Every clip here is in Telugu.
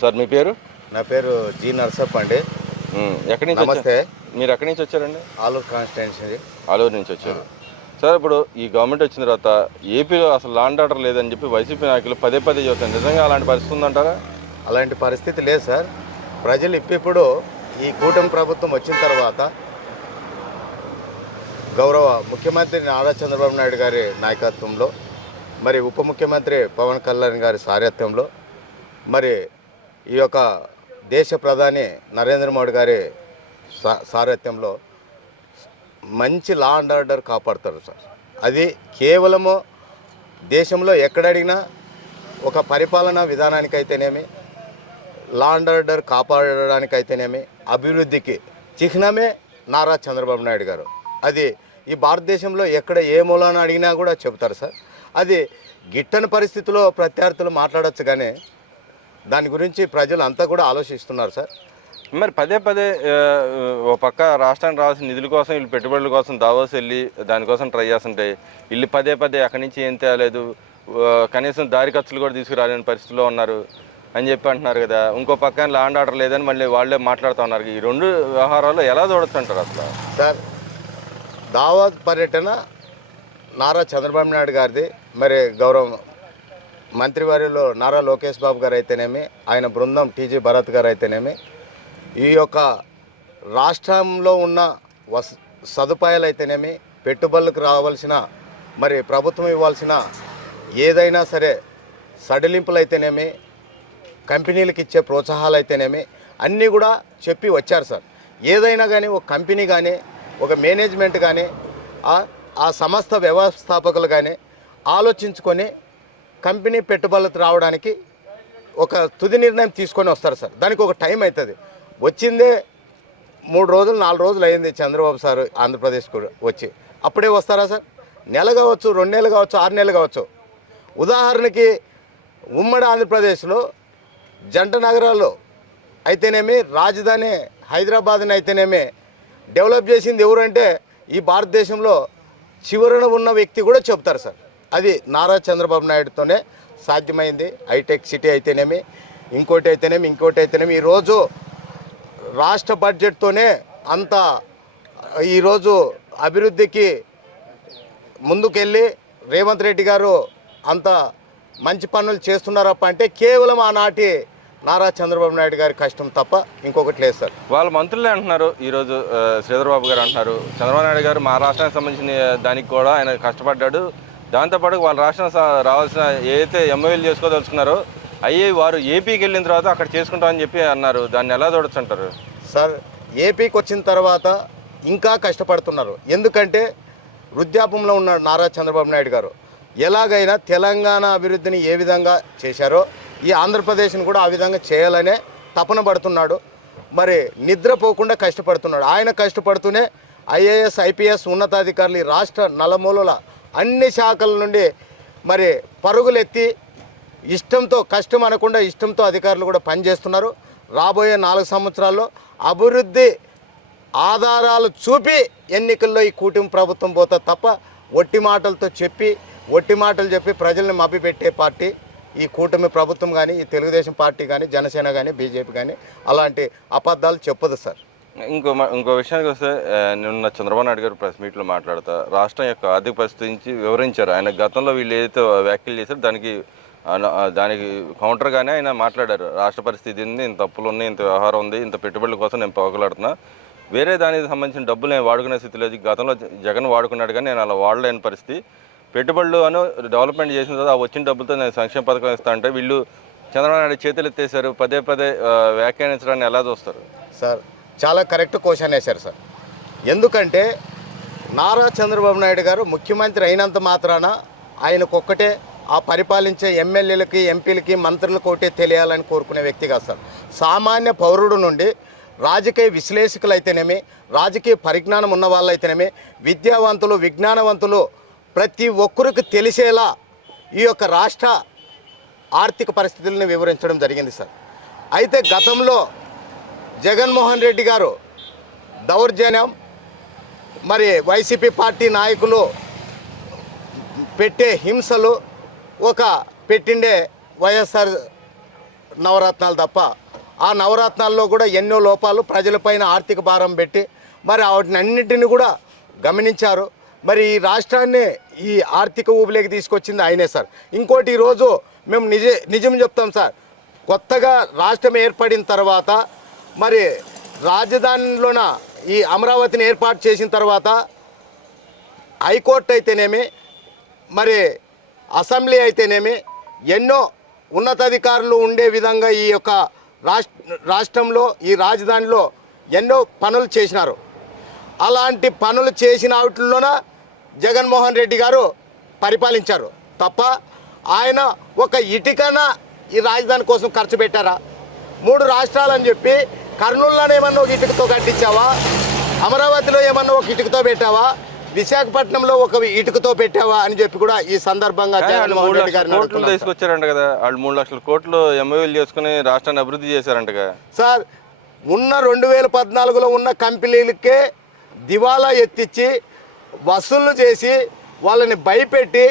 సార్ మీ పేరు? నా పేరు జి నర్సప్ప అండి. ఎక్కడి నుంచి నమస్తే. మీరు ఎక్కడి నుంచి వచ్చారండి? ఆలూరు కాన్స్టిట్యున్సీ. ఆలూరు నుంచి వచ్చారు. సార్ ఇప్పుడు ఈ గవర్నమెంట్ వచ్చిన తర్వాత ఏపీలో అసలు లా అండ్ ఆర్డర్ లేదని చెప్పి వైసీపీ నాయకులు పదే పదే చెబుతారు. నిజంగా అలాంటి పరిస్థితి ఉందంటారా? అలాంటి పరిస్థితి లేదు సార్. ప్రజలు ఇప్పుడు ఈ కూటమి ప్రభుత్వం వచ్చిన తర్వాత గౌరవ ముఖ్యమంత్రి నారా చంద్రబాబు నాయుడు గారి నాయకత్వంలో, మరి ఉప ముఖ్యమంత్రి పవన్ కళ్యాణ్ గారి సారథ్యంలో, మరి ఈ యొక్క దేశ ప్రధాని నరేంద్ర మోడీ గారి సారథ్యంలో మంచి లా అండ్ ఆర్డర్ కాపాడుతారు సార్. అది కేవలము దేశంలో ఎక్కడడిగినా ఒక పరిపాలనా విధానానికైతేనేమి, లా అండ్ ఆర్డర్ కాపాడడానికైతేనేమి, అభివృద్ధికి చిహ్నమే నారా చంద్రబాబు నాయుడు గారు. అది ఈ భారతదేశంలో ఎక్కడ ఏ మూలాన అడిగినా కూడా చెబుతారు సార్. అది గిట్టని పరిస్థితిలో ప్రత్యర్థులు మాట్లాడచ్చు, కానీ దాని గురించి ప్రజలు అంతా కూడా ఆలోచిస్తున్నారు సార్. మరి పదే పదే ఒక పక్క రాష్ట్రానికి రావాల్సిన నిధుల కోసం వీళ్ళు పెట్టుబడుల కోసం దావోస్ వెళ్ళి దానికోసం ట్రై చేస్తుంటే వీళ్ళు పదే పదే అక్కడి నుంచి ఏం తేలేదు, కనీసం దారి ఖర్చులు కూడా తీసుకురాలేని పరిస్థితిలో ఉన్నారు అని చెప్పి అంటున్నారు కదా. ఇంకో పక్కన లా అండ్ ఆర్డర్ లేదని మళ్ళీ వాళ్ళే మాట్లాడుతూ ఉన్నారు. ఈ రెండు వ్యవహారాల్లో ఎలా చూడొచ్చు అంటారు అసలు? సార్, దావోస్ పర్యటన నారా చంద్రబాబు నాయుడు గారిది, మరి గౌరవ మంత్రివర్యులు నారా లోకేష్ బాబు గారు అయితేనేమి, ఆయన బృందం టీజీ భరత్ గారు అయితేనేమి, ఈ యొక్క రాష్ట్రంలో ఉన్న సదుపాయాలు అయితేనేమి, పెట్టుబడులకు రావాల్సిన, మరి ప్రభుత్వం ఇవ్వాల్సిన ఏదైనా సరే సడలింపులు అయితేనేమి, కంపెనీలకు ఇచ్చే ప్రోత్సాహాలు అయితేనేమి అన్నీ కూడా చెప్పి వచ్చారు సార్. ఏదైనా కానీ ఒక కంపెనీ కానీ, ఒక మేనేజ్మెంట్ కానీ, ఆ సంస్థ వ్యవస్థాపకులు కానీ ఆలోచించుకొని కంపెనీ పెట్టుబడులకు రావడానికి ఒక తుది నిర్ణయం తీసుకొని వస్తారు సార్. దానికి ఒక టైం అవుతుంది. వచ్చిందే 3 రోజులు 4 రోజులు అయింది చంద్రబాబు సార్ ఆంధ్రప్రదేశ్కు వచ్చి. అప్పుడే వస్తారా సార్? నెల కావచ్చు, 2 నెలలు కావచ్చు, 6 నెలలు కావచ్చు. ఉదాహరణకి ఉమ్మడి ఆంధ్రప్రదేశ్లో జంట నగరాల్లో అయితేనేమి, రాజధాని హైదరాబాద్ని అయితేనేమి డెవలప్ చేసింది ఎవరంటే ఈ భారతదేశంలో చివరన ఉన్న వ్యక్తి కూడా చెప్తారు సార్. అది నారా చంద్రబాబు నాయుడుతోనే సాధ్యమైంది. హైటెక్ సిటీ అయితేనేమి, ఇంకోటి అయితేనేమి ఈరోజు రాష్ట్ర బడ్జెట్తోనే అంత ఈరోజు అభివృద్ధికి ముందుకెళ్ళి రేవంత్ రెడ్డి గారు అంత మంచి పనులు చేస్తున్నారప్ప అంటే కేవలం ఆనాటి నారా చంద్రబాబు నాయుడు గారి కష్టం తప్ప ఇంకొకటి లేదు సార్. వాళ్ళ మంత్రులే అంటున్నారు. ఈరోజు శ్రీధర్బాబు గారు అంటున్నారు, చంద్రబాబు నాయుడు గారు మా రాష్ట్రానికి సంబంధించిన దానికి కూడా ఆయన కష్టపడ్డాడు, దాంతోపాటు వాళ్ళ రాష్ట్రం రావాల్సిన ఏదైతే ఎంఓయూలు చేసుకోదలుచుకున్నారో అయ్యే వారు ఏపీకి వెళ్ళిన తర్వాత అక్కడ చేసుకుంటామని చెప్పి అన్నారు. దాన్ని ఎలా చూడొచ్చు అంటారు? సార్, ఏపీకి వచ్చిన తర్వాత ఇంకా కష్టపడుతున్నారు. ఎందుకంటే వృద్ధాపంలో ఉన్నాడు నారా చంద్రబాబు నాయుడు గారు. ఎలాగైనా తెలంగాణ అభివృద్ధిని ఏ విధంగా చేశారో ఈ ఆంధ్రప్రదేశ్ని కూడా ఆ విధంగా చేయాలనే తపన పడుతున్నాడు. మరి నిద్రపోకుండా కష్టపడుతున్నాడు. ఆయన కష్టపడుతూనే ఐఏఎస్ ఐపీఎస్ ఉన్నతాధికారులు రాష్ట్ర నలుమూలల అన్ని శాఖల నుండి మరి పరుగులెత్తి ఇష్టంతో, కష్టం అనకుండా ఇష్టంతో అధికారులు కూడా పనిచేస్తున్నారు. రాబోయే 4 సంవత్సరాల్లో అభివృద్ధి ఆధారాలు చూపి ఎన్నికల్లో ఈ కూటమి ప్రభుత్వం పోతా తప్ప ఒట్టి మాటలు చెప్పి ప్రజల్ని మభ్యపెట్టే పార్టీ ఈ కూటమి ప్రభుత్వం కానీ, ఈ తెలుగుదేశం పార్టీ కానీ, జనసేన కానీ, బీజేపీ కానీ అలాంటి అబద్ధాలు చెప్పదు సార్. ఇంకో విషయానికి వస్తే, నిన్న చంద్రబాబు నాయుడు గారు ప్రెస్ మీట్లో మాట్లాడుతూ రాష్ట్రం యొక్క ఆర్థిక పరిస్థితి నుంచి వివరించారు. ఆయన గతంలో వీళ్ళు ఏదైతే వ్యాఖ్యలు చేశారో దానికి కౌంటర్గానే ఆయన మాట్లాడారు. రాష్ట్ర పరిస్థితి ఉంది, ఇంత తప్పులు ఉన్నాయి, ఇంత వ్యవహారం ఉంది, ఇంత పెట్టుబడుల కోసం నేను పోగలాడుతున్నా, వేరే దానికి సంబంధించిన డబ్బులు నేను వాడుకునే స్థితి లేదు. గతంలో జగన్ వాడుకున్నాడు కానీ నేను అలా వాడలేని పరిస్థితి. పెట్టుబడులు డెవలప్మెంట్ చేసిన తర్వాత ఆ వచ్చిన డబ్బులతో నేను సంక్షేమ పథకం ఇస్తా అంటే వీళ్ళు చంద్రబాబు నాయుడు చేతులు ఎత్తేసారు. పదే పదే వ్యాఖ్యానించడాన్ని ఎలా చూస్తారు సార్? చాలా కరెక్ట్ క్వశ్చన్ వేశారు సార్. ఎందుకంటే నారా చంద్రబాబు నాయుడు గారు ముఖ్యమంత్రి అయినంత మాత్రాన ఆయనకొక్కటే ఆ పరిపాలించే ఎమ్మెల్యేలకి, ఎంపీలకి, మంత్రులకు ఒకటే తెలియాలని కోరుకునే వ్యక్తి కాదు సార్. సామాన్య పౌరుడు నుండి రాజకీయ విశ్లేషకులు అయితేనేమి, రాజకీయ పరిజ్ఞానం ఉన్న వాళ్ళు అయితేనేమి, విద్యావంతులు, విజ్ఞానవంతులు ప్రతి ఒక్కరికి తెలిసేలా ఈ యొక్క రాష్ట్ర ఆర్థిక పరిస్థితులను వివరించడం జరిగింది సార్. అయితే గతంలో జగన్మోహన్ రెడ్డి గారు దౌర్జన్యం, మరి వైసీపీ పార్టీ నాయకులు పెట్టే హింసలు, పెట్టిండే వైఎస్ఆర్ నవరత్నాలు తప్ప ఆ నవరత్నాల్లో కూడా ఎన్నో లోపాలు ప్రజలపైన ఆర్థిక భారం పెట్టి మరి వాటిని అన్నింటిని కూడా గమనించారు. మరి ఈ రాష్ట్రాన్ని ఈ ఆర్థిక ఊబిలోకి తీసుకొచ్చింది ఆయనే సార్. ఇంకోటి ఈరోజు మేము నిజం చెప్తాం సార్, కొత్తగా రాష్ట్రం ఏర్పడిన తర్వాత మరి రాజధానిలోన ఈ అమరావతిని ఏర్పాటు చేసిన తర్వాత హైకోర్టు అయితేనేమి మరి అసెంబ్లీ అయితేనేమి ఎన్నో ఉన్నతాధికారులు ఉండే విధంగా ఈ యొక్క రాష్ట్రంలో ఈ రాజధానిలో ఎన్నో పనులు చేసినారు. అలాంటి పనులు చేసిన వాటిల్లోన జగన్మోహన్ రెడ్డి గారు పరిపాలించారు తప్ప ఆయన ఒక ఇటుకన ఈ రాజధాని కోసం ఖర్చు పెట్టారా? 3 రాష్ట్రాలని చెప్పి కర్నూలులోనే ఏమన్నా ఒక ఇటుకతో కట్టించావా? అమరావతిలో ఏమన్నా ఒక ఇటుకతో పెట్టావా? విశాఖపట్నంలో ఒక ఇటుకతో పెట్టావా అని చెప్పి కూడా ఈ సందర్భంగా జగన్మోహన్ రెడ్డి గారు తీసుకొచ్చారంట కదా. వాళ్ళు 3 లక్షల కోట్లు ఎంఓయూలు చేసుకుని రాష్ట్రాన్ని అభివృద్ధి చేశారంట సార్. ఉన్న 2014లో ఉన్న కంపెనీలకే దివాలా ఎత్తిచ్చి వసూళ్లు చేసి వాళ్ళని భయపెట్టి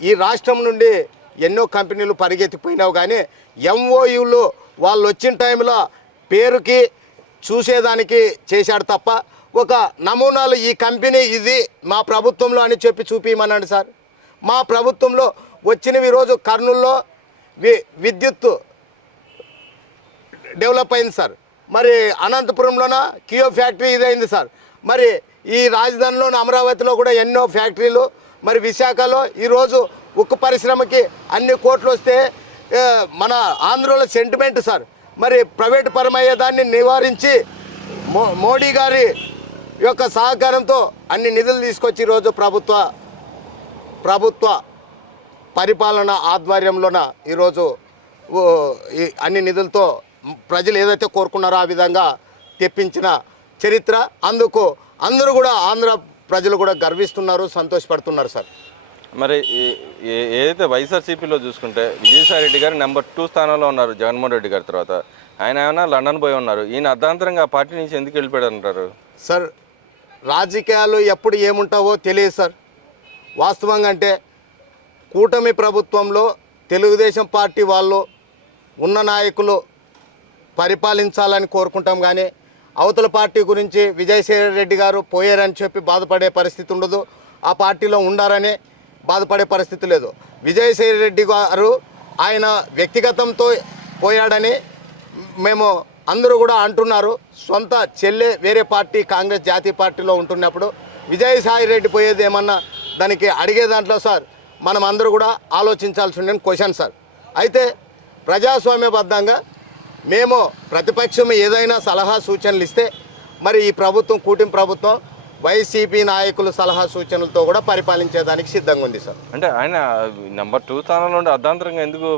ఈ రాష్ట్రం నుండి ఎన్నో కంపెనీలు పరిగెత్తిపోయినావు. కానీ ఎంఓయూలు వాళ్ళు వచ్చిన టైంలో పేరుకి చూసేదానికి చేశాడు తప్ప ఒక నమూనాలు ఈ కంపెనీ ఇది మా ప్రభుత్వంలో అని చెప్పి చూపించమన్నాడు సార్. మా ప్రభుత్వంలో వచ్చినవి ఈరోజు కర్నూలులో విద్యుత్ డెవలప్ అయింది సార్. మరి అనంతపురంలోన కియో ఫ్యాక్టరీ ఇదైంది సార్. మరి ఈ రాజధానిలో అమరావతిలో కూడా ఎన్నో ఫ్యాక్టరీలు, మరి విశాఖలో ఈరోజు ఉక్కు పరిశ్రమకి అన్ని కోట్లు వస్తే మన ఆంధ్రలో సెంటిమెంట్ సార్. మరి ప్రైవేటు పరమయ్యేదాన్ని నివారించి మోడీ గారి యొక్క సహకారంతో అన్ని నిధులు తీసుకొచ్చి ఈరోజు ప్రభుత్వ పరిపాలన ఆధ్వర్యంలోన ఈరోజు అన్ని నిధులతో ప్రజలు ఏదైతే కోరుకున్నారో ఆ విధంగా తెప్పించిన చరిత్ర. అందుకు అందరూ కూడా ఆంధ్ర ప్రజలు కూడా గర్విస్తున్నారు, సంతోషపడుతున్నారు సార్. మరి ఏదైతే వైఎస్ఆర్సీపీలో చూసుకుంటే విజయసాయి రెడ్డి గారు నెంబర్ 2 స్థానంలో ఉన్నారు జగన్మోహన్ రెడ్డి గారి తర్వాత. ఆయన ఏమైనా లండన్ పోయి ఉన్నారు. ఈయన అర్ధాంతరంగా ఆ పార్టీ నుంచి ఎందుకు వెళ్ళిపోయాడు అంటారు సార్? రాజకీయాలు ఎప్పుడు ఏముంటావో తెలియదు సార్. వాస్తవంగా అంటే కూటమి ప్రభుత్వంలో తెలుగుదేశం పార్టీ వాళ్ళు ఉన్న నాయకులు పరిపాలించాలని కోరుకుంటాం. కానీ అవతల పార్టీ గురించి విజయసాయి రెడ్డి గారు పోయారని చెప్పి బాధపడే పరిస్థితి ఉండదు, ఆ పార్టీలో ఉండారని బాధపడే పరిస్థితి లేదు. విజయసాయి రెడ్డి గారు ఆయన వ్యక్తిగతంతో పోయాడని మేము అందరూ కూడా అంటున్నారు. సొంత చెల్లె వేరే పార్టీ కాంగ్రెస్ జాతీయ పార్టీలో ఉంటున్నప్పుడు విజయసాయి రెడ్డి పోయేది ఏమన్నా దానికి అడిగే దాంట్లో సార్ మనం అందరూ కూడా ఆలోచించాల్సి ఉండే క్వశ్చన్ సార్. అయితే ప్రజాస్వామ్యబద్ధంగా మేము ప్రతిపక్షం ఏదైనా సలహా సూచనలు ఇస్తే మరి ఈ ప్రభుత్వం కూటమి ప్రభుత్వం వైసీపీ నాయకులు సలహా సూచనలతో కూడా పరిపాలించేదానికి సిద్ధంగా ఉంది సార్. అంటే ఆయన నెంబర్ 2 స్థానంలో ఉండి అర్ధాంతరంగా ఎందుకు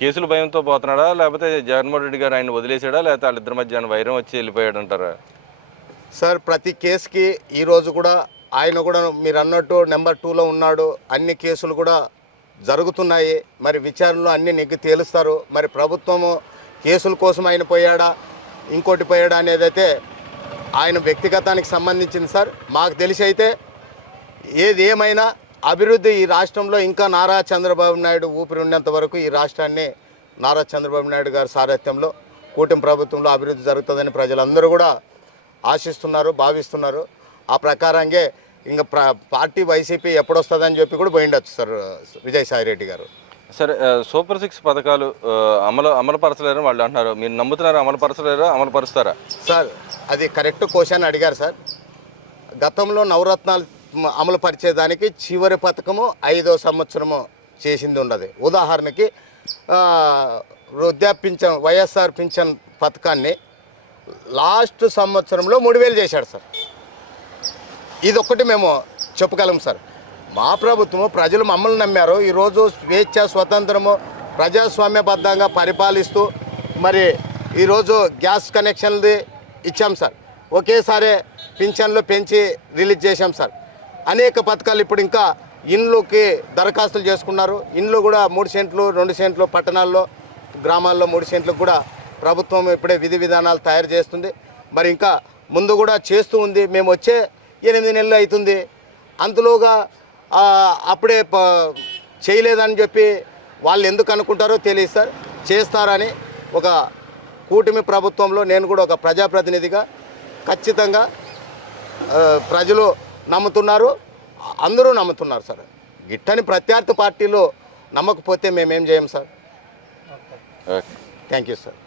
కేసుల భయంతో పోతున్నాడా, లేకపోతే జగన్మోహన్ రెడ్డి గారు ఆయన వదిలేసాడా, లేకపోతే వాళ్ళిద్దరి మధ్య వైరం వచ్చి వెళ్ళిపోయాడు అంటారా సార్? ప్రతి కేసుకి ఈరోజు కూడా ఆయన కూడా మీరు అన్నట్టు నెంబర్ 2లో ఉన్నాడు. అన్ని కేసులు కూడా జరుగుతున్నాయి. మరి విచారణలో అన్ని నెగ్గి తేలుస్తారు. మరి ప్రభుత్వము కేసుల కోసం ఆయన పోయాడా ఇంకోటి పోయాడా అనేది అయితే ఆయన వ్యక్తిగతానికి సంబంధించింది సార్. మాకు తెలిసి అయితే ఏది ఏమైనా అభివృద్ధి ఈ రాష్ట్రంలో ఇంకా నారా చంద్రబాబు నాయుడు ఊపిరి ఉన్నంత వరకు ఈ రాష్ట్రాన్ని నారా చంద్రబాబు నాయుడు గారి సారథ్యంలో కూటమి ప్రభుత్వంలో అభివృద్ధి జరుగుతుందని ప్రజలందరూ కూడా ఆశిస్తున్నారు, భావిస్తున్నారు. ఆ ప్రకారంగా ఇంకా పార్టీ వైసీపీ ఎప్పుడొస్తుందని చెప్పి కూడా పోయిండొచ్చు సార్ విజయసాయి రెడ్డి గారు. సరే, సూపర్ 6 పథకాలు అమలుపరచలేరని వాళ్ళు అంటున్నారు. మీరు నమ్ముతున్నారా అమలుపరచలేరా, అమలుపరుస్తారా సార్? అది కరెక్ట్ క్వశ్చన్ అడిగారు సార్. గతంలో నవరత్నాలు అమలు పరిచేదానికి చివరి పథకము 5వ సంవత్సరము చేసింది ఉన్నది. ఉదాహరణకి వృద్ధాప్య వైఎస్ఆర్ పింఛన్ పథకాన్ని లాస్ట్ సంవత్సరంలో 3000 చేశాడు సార్. ఇదొక్కటి మేము చెప్పగలం సార్. మా ప్రభుత్వము ప్రజలు మమ్మల్ని నమ్మారు. ఈరోజు స్వేచ్ఛ స్వతంత్రము ప్రజాస్వామ్యబద్ధంగా పరిపాలిస్తూ మరి ఈరోజు గ్యాస్ కనెక్షన్ది ఇచ్చాం సార్. ఒకేసారి పింఛన్లు పెంచి రిలీజ్ చేశాం సార్. అనేక పథకాలు ఇప్పుడు ఇంకా ఇండ్లుకి దరఖాస్తులు చేసుకున్నారు. ఇండ్లు కూడా 3 సెంట్లు 2 సెంట్లు పట్టణాల్లో గ్రామాల్లో 3 సెంట్లకు కూడా ప్రభుత్వం ఇప్పుడే విధి విధానాలు తయారు చేస్తుంది. మరి ఇంకా ముందు కూడా చేస్తూ ఉంది. మేము వచ్చే 8 నెలలు అవుతుంది. అంతలోగా చేయలేదని చెప్పి వాళ్ళు ఎందుకు అనుకుంటారో తెలియదు సార్. చేస్తారని ఒక కూటమి ప్రభుత్వంలో నేను కూడా ఒక ప్రజాప్రతినిధిగా ఖచ్చితంగా ప్రజలు నమ్ముతున్నారు, అందరూ నమ్ముతున్నారు సార్. గిట్టని ప్రత్యర్థి పార్టీలు నమ్మకపోతే మేమేం చేయం sir. Okay. Thank you sir.